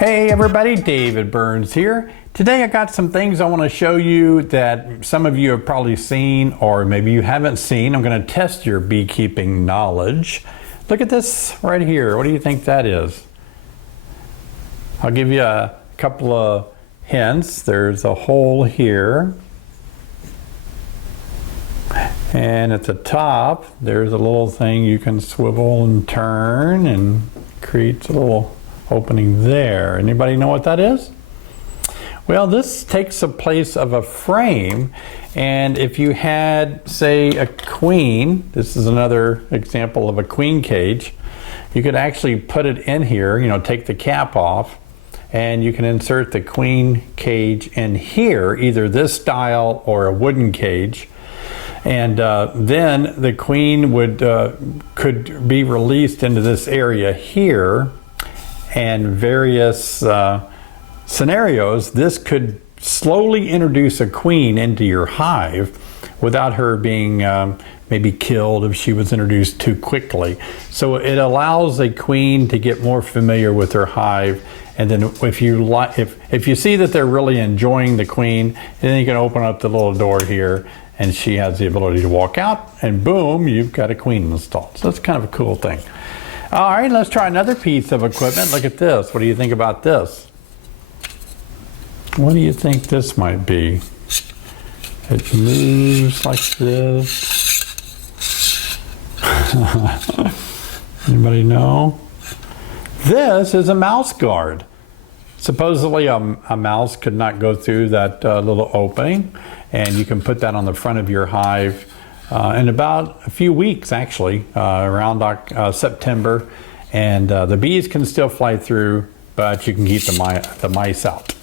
Hey everybody, David Burns here. Today I got some things I want to show you that some of you have probably seen or maybe you haven't seen. I'm going to test your beekeeping knowledge. Look at this right here. What do you think that is? I'll give you a couple of hints. There's a hole here. And at the top, there's a little thing you can swivel and turn and creates a little opening there. Anybody know what that is? Well, this takes the place of a frame, and if you had, say, a queen, this is another example of a queen cage, you could actually put it in here, take the cap off, and you can insert the queen cage in here, either this style or a wooden cage. And then the queen could be released into this area here, and various scenarios, this could slowly introduce a queen into your hive without her being maybe killed if she was introduced too quickly. So it allows a queen to get more familiar with her hive, and then if you see that they're really enjoying the queen, then you can open up the little door here and she has the ability to walk out, and boom, you've got a queen installed. So that's kind of a cool thing. All right, let's try another piece of equipment. Look at this. What do you think about this? What do you think this might be? It moves like this. Anybody know? This is a mouse guard. Supposedly a mouse could not go through that little opening, and you can put that on the front of your hive in about a few weeks, actually, around September, and the bees can still fly through, but you can keep the mice out.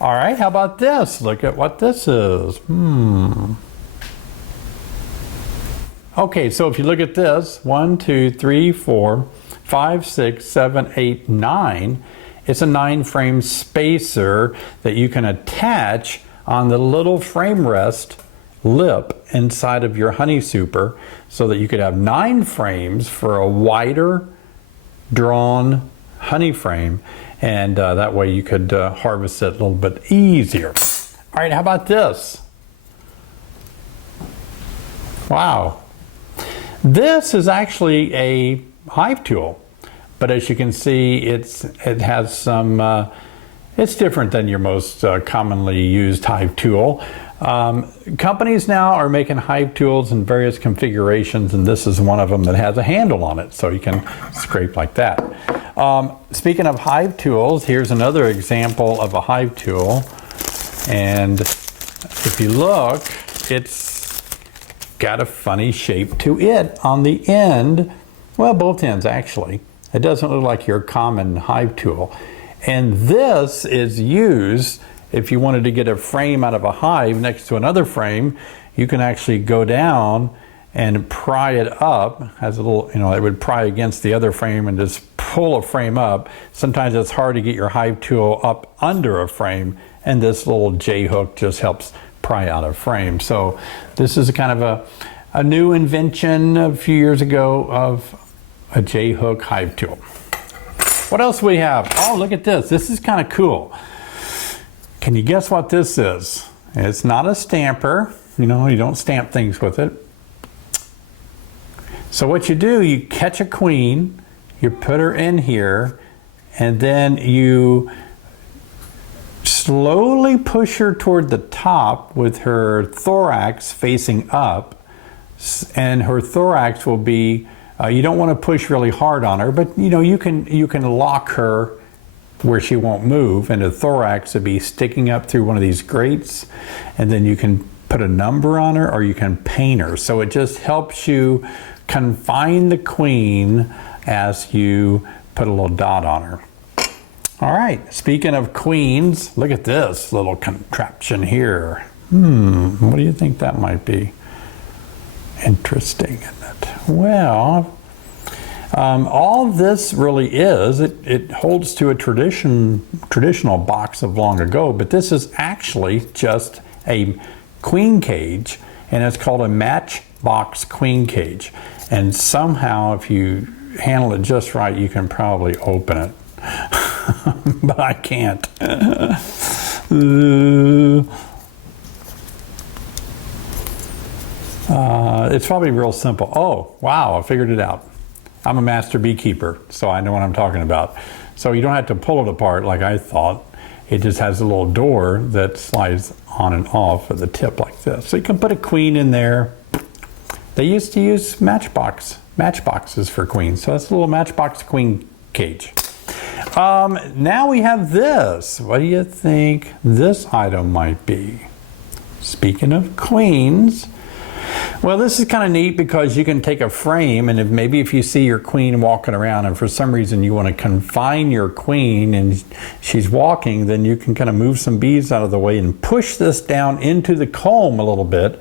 All right, how about this? Look at what this is. Okay, so if you look at this, 1, 2, 3, 4, 5, 6, 7, 8, 9, it's a 9-frame spacer that you can attach on the little frame rest lip inside of your honey super, so that you could have 9 frames for a wider drawn honey frame, and that way you could harvest it a little bit easier. All right, how about this? Wow. This is actually a hive tool, but as you can see, it has some it's different than your most commonly used hive tool. Companies now are making hive tools in various configurations, and this is one of them that has a handle on it, so you can scrape like that. Speaking of hive tools, here's another example of a hive tool, and if you look, it's got a funny shape to it on the end. Well, both ends actually. It doesn't look like your common hive tool. And this is used if you wanted to get a frame out of a hive next to another frame. You can actually go down and pry it up. Has a little, it would pry against the other frame and just pull a frame up. Sometimes it's hard to get your hive tool up under a frame, and this little J hook just helps pry out a frame. So this is kind of a new invention a few years ago of a J hook hive tool. What else we have? Oh, look at this. This is kind of cool. Can you guess what this is? It's not a stamper. You don't stamp things with it. So what you do, you catch a queen, you put her in here, and then you slowly push her toward the top with her thorax facing up, and her thorax will be you don't want to push really hard on her, but you can lock her where she won't move, and the thorax would be sticking up through one of these grates, and then you can put a number on her or you can paint her. So it just helps you confine the queen as you put a little dot on her. All right, speaking of queens, look at this little contraption here. What do you think that might be? Interesting, isn't it? Well, all this really is, it holds to a traditional box of long ago, but this is actually just a queen cage, and it's called a matchbox queen cage. And somehow, if you handle it just right, you can probably open it. but I can't. It's probably real simple. Oh, wow, I figured it out. I'm a master beekeeper, so I know what I'm talking about. So you don't have to pull it apart like I thought. It just has a little door that slides on and off at the tip like this. So you can put a queen in there. They used to use matchboxes for queens. So that's a little matchbox queen cage. Now we have this. What do you think this item might be? Speaking of queens, well, this is kind of neat because you can take a frame, and maybe if you see your queen walking around and for some reason you want to confine your queen and she's walking, then you can kind of move some bees out of the way and push this down into the comb a little bit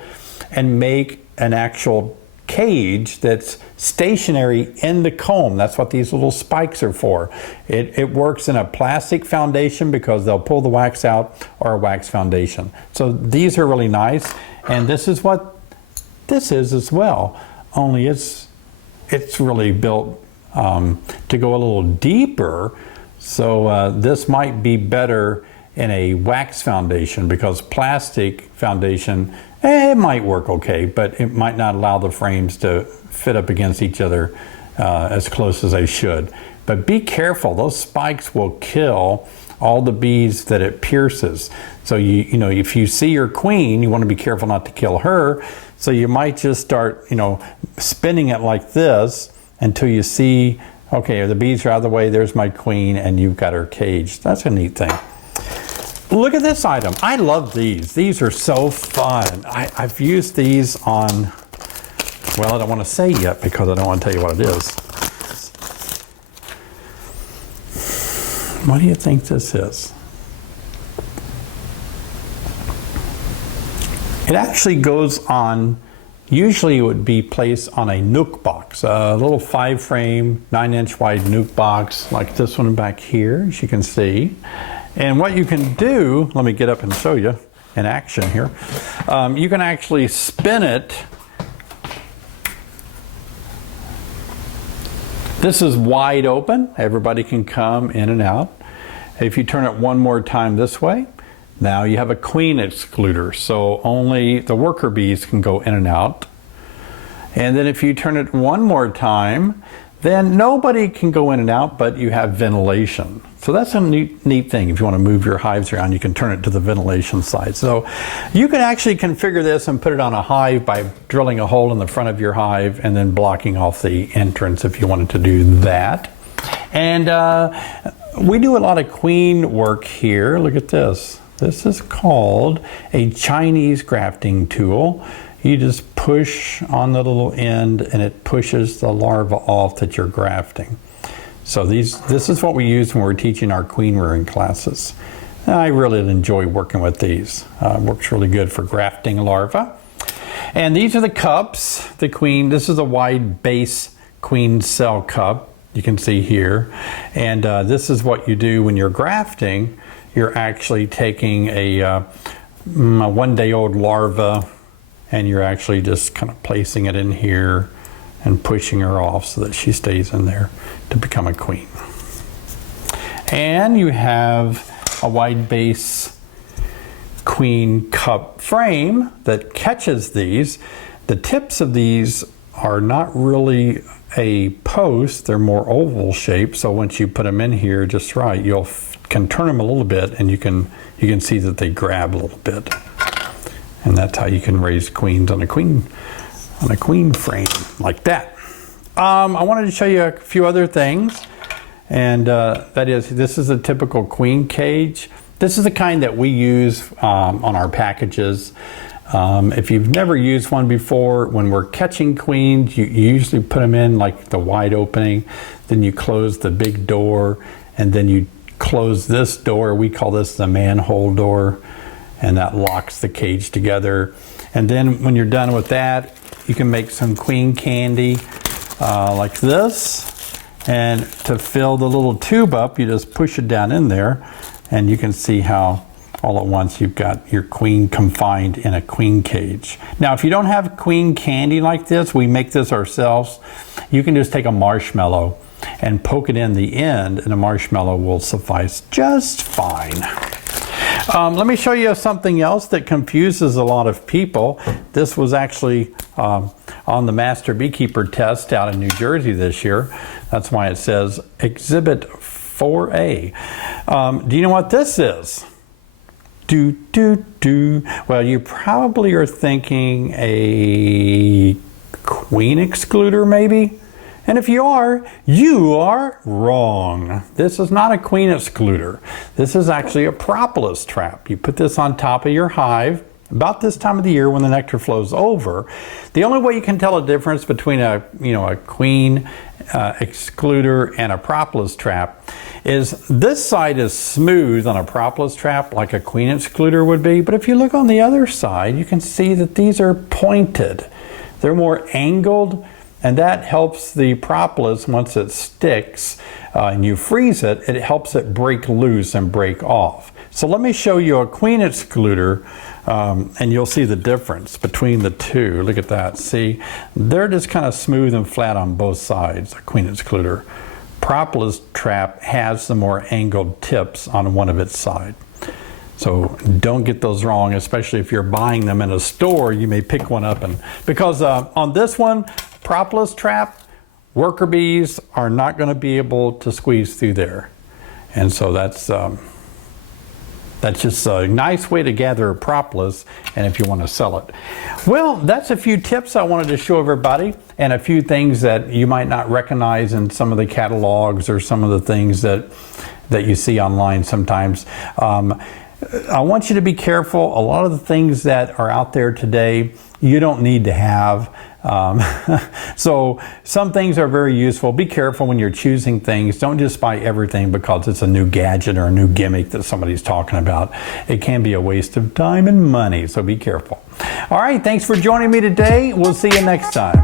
and make an actual cage that's stationary in the comb. That's what these little spikes are for. It works in a plastic foundation because they'll pull the wax out, or a wax foundation. So these are really nice, and this is what this is as well, only it's really built to go a little deeper. So this might be better in a wax foundation, because plastic foundation, it might work okay, but it might not allow the frames to fit up against each other as close as they should. But be careful, those spikes will kill all the bees that it pierces. So you know, if you see your queen, you want to be careful not to kill her. So you might just start, spinning it like this until you see, okay, the bees are out of the way, there's my queen, and you've got her caged. That's a neat thing. Look at this item. I love these. These are so fun. I've used these on, well, I don't want to say yet because I don't want to tell you what it is. What do you think this is? It actually goes on, usually it would be placed on a nuke box, a little 5-frame, 9-inch wide nuke box like this one back here, as you can see. And what you can do, let me get up and show you in action here. You can actually spin it. This is wide open. Everybody can come in and out. If you turn it one more time this way, now you have a queen excluder, so only the worker bees can go in and out. And then if you turn it one more time, then nobody can go in and out, but you have ventilation. So that's a neat thing. If you want to move your hives around, you can turn it to the ventilation side. So you can actually configure this and put it on a hive by drilling a hole in the front of your hive and then blocking off the entrance if you wanted to do that. And we do a lot of queen work here. Look at this. This is called a Chinese grafting tool. You just push on the little end and it pushes the larva off that you're grafting. So this is what we use when we're teaching our queen rearing classes. And I really enjoy working with these. Works really good for grafting larvae. And these are the cups, the queen. This is a wide base queen cell cup. You can see here. And this is what you do when you're grafting. You're actually taking a 1-day-old larva and you're actually just kind of placing it in here and pushing her off so that she stays in there to become a queen. And you have a wide base queen cup frame that catches these. The tips of these are not really a post, they're more oval shaped, so once you put them in here just right, you can turn them a little bit and you can see that they grab a little bit. And that's how you can raise queens on a queen frame like that. I wanted to show you a few other things, and that is, this is a typical queen cage. This is the kind that we use on our packages. If you've never used one before, when we're catching queens, you usually put them in like the wide opening, then you close the big door, and then you close this door. We call this the manhole door, and that locks the cage together. And then when you're done with that, you can make some queen candy like this. And to fill the little tube up, you just push it down in there, and you can see how all at once you've got your queen confined in a queen cage. Now, if you don't have queen candy like this, we make this ourselves. You can just take a marshmallow and poke it in the end, and the marshmallow will suffice just fine. Let me show you something else that confuses a lot of people. This was actually on the Master Beekeeper test out in New Jersey this year. That's why it says Exhibit 4A. Do you know what this is? Well, you probably are thinking a queen excluder, maybe? And if you are wrong. This is not a queen excluder. This is actually a propolis trap. You put this on top of your hive about this time of the year when the nectar flows over. The only way you can tell a difference between a queen excluder and a propolis trap is this side is smooth on a propolis trap like a queen excluder would be, but if you look on the other side, you can see that these are pointed. They're more angled, and that helps the propolis, once it sticks and you freeze it, it helps it break loose and break off. So let me show you a queen excluder, and you'll see the difference between the two. Look at that. See, they're just kind of smooth and flat on both sides, a queen excluder. Propolis trap has the more angled tips on one of its side. So don't get those wrong, especially if you're buying them in a store. You may pick one up, and because on this one, propolis trap, worker bees are not going to be able to squeeze through there. And so that's just a nice way to gather a propolis, and if you want to sell it. Well, that's a few tips I wanted to show everybody, and a few things that you might not recognize in some of the catalogs or some of the things that you see online sometimes. I want you to be careful. A lot of the things that are out there today, you don't need to have. So some things are very useful. Be careful when you're choosing things. Don't just buy everything because it's a new gadget or a new gimmick that somebody's talking about. It can be a waste of time and money, so be careful. All right, thanks for joining me today. We'll see you next time.